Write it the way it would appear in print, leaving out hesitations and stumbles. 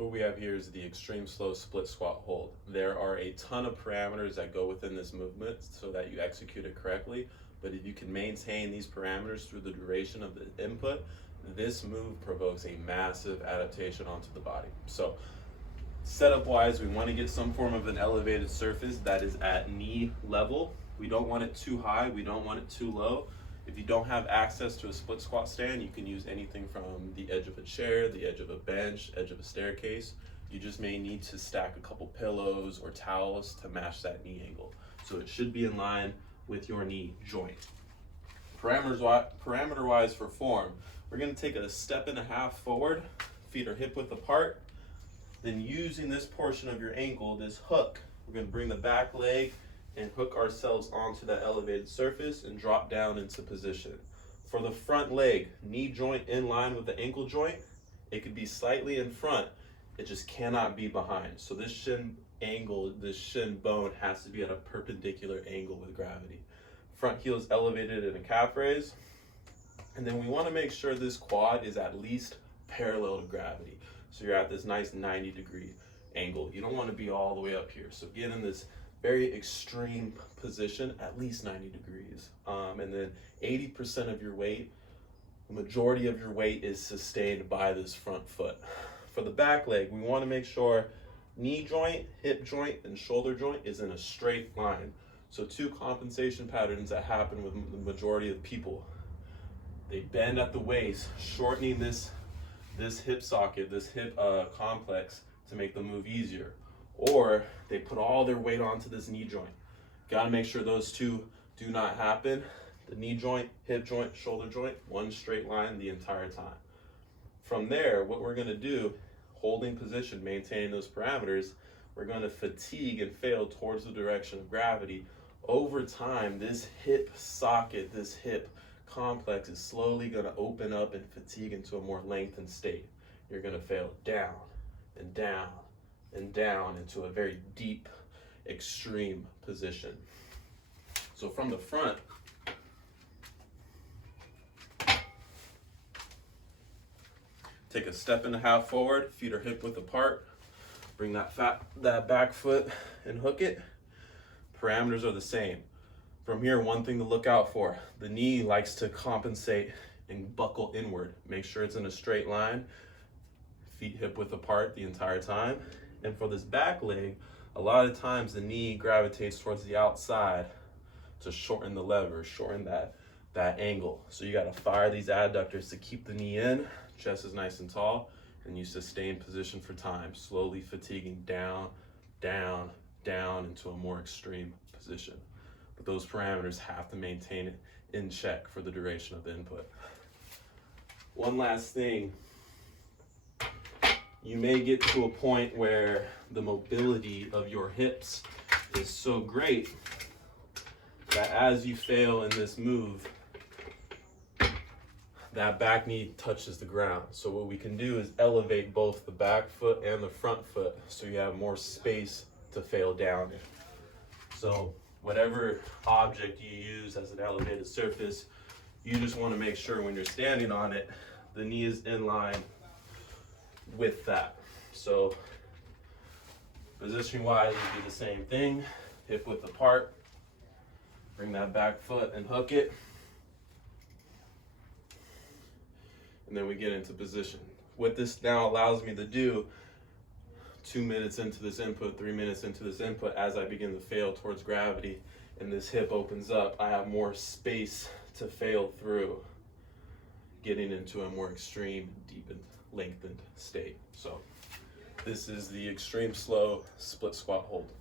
What we have here is the extreme slow split squat hold. There are a ton of parameters that go within this movement so that you execute it correctly, but if you can maintain these parameters through the duration of the input, this move provokes a massive adaptation onto the body. So setup wise, we want to get some form of an elevated surface that is at knee level. We don't want it too high, we don't want it too low. If you don't have access to a split squat stand, you can use anything from the edge of a chair, the edge of a bench, edge of a staircase. You just may need to stack a couple pillows or towels to match that knee angle. So it should be in line with your knee joint. Parameter wise for form, we're going to take a step and a half forward, feet are hip width apart. Then using this portion of your ankle, this hook, we're going to bring the back leg and hook ourselves onto that elevated surface and drop down into position. For the front leg, knee joint in line with the ankle joint, it could be slightly in front, it just cannot be behind. So this shin angle, this shin bone has to be at a perpendicular angle with gravity. Front heel is elevated in a calf raise. And then we want to make sure this quad is at least parallel to gravity. So you're at this nice 90-degree angle. You don't want to be all the way up here. So get in this very extreme position, at least 90 degrees. And then 80% of your weight, the majority of your weight is sustained by this front foot. For the back leg, we want to make sure knee joint, hip joint, and shoulder joint is in a straight line. So two compensation patterns that happen with the majority of people. They bend at the waist, shortening this hip socket, this hip complex to make the move easier. Or they put all their weight onto this knee joint. Got to make sure those two do not happen. The knee joint, hip joint, shoulder joint, one straight line the entire time. From there, what we're going to do, holding position, maintaining those parameters, we're going to fatigue and fail towards the direction of gravity. Over time, this hip socket, this hip complex is slowly going to open up and fatigue into a more lengthened state. You're going to fail down and down and down into a very deep, extreme position. So from the front, take a step and a half forward, feet are hip width apart, bring that back foot and hook it. Parameters are the same. From here, one thing to look out for, the knee likes to compensate and buckle inward. Make sure it's in a straight line, feet hip width apart the entire time. And for this back leg, a lot of times the knee gravitates towards the outside to shorten the lever, shorten that angle. So you gotta fire these adductors to keep the knee in, chest is nice and tall, and you sustain position for time, slowly fatiguing down, down, down into a more extreme position. But those parameters have to maintain it in check for the duration of the input. One last thing, you may get to a point where the mobility of your hips is so great that as you fail in this move, that back knee touches the ground. So what we can do is elevate both the back foot and the front foot so you have more space to fail down. So whatever object you use as an elevated surface, you just want to make sure when you're standing on it, the knee is in line with that. So position wise would be the same thing, hip width apart, bring that back foot and hook it, and then we get into position. What this now allows me to do, 2 minutes into this input, 3 minutes into this input, as I begin to fail towards gravity and this hip opens up, I have more space to fail through, getting into a more extreme, deepened, lengthened state. So this is the extreme slow split squat hold.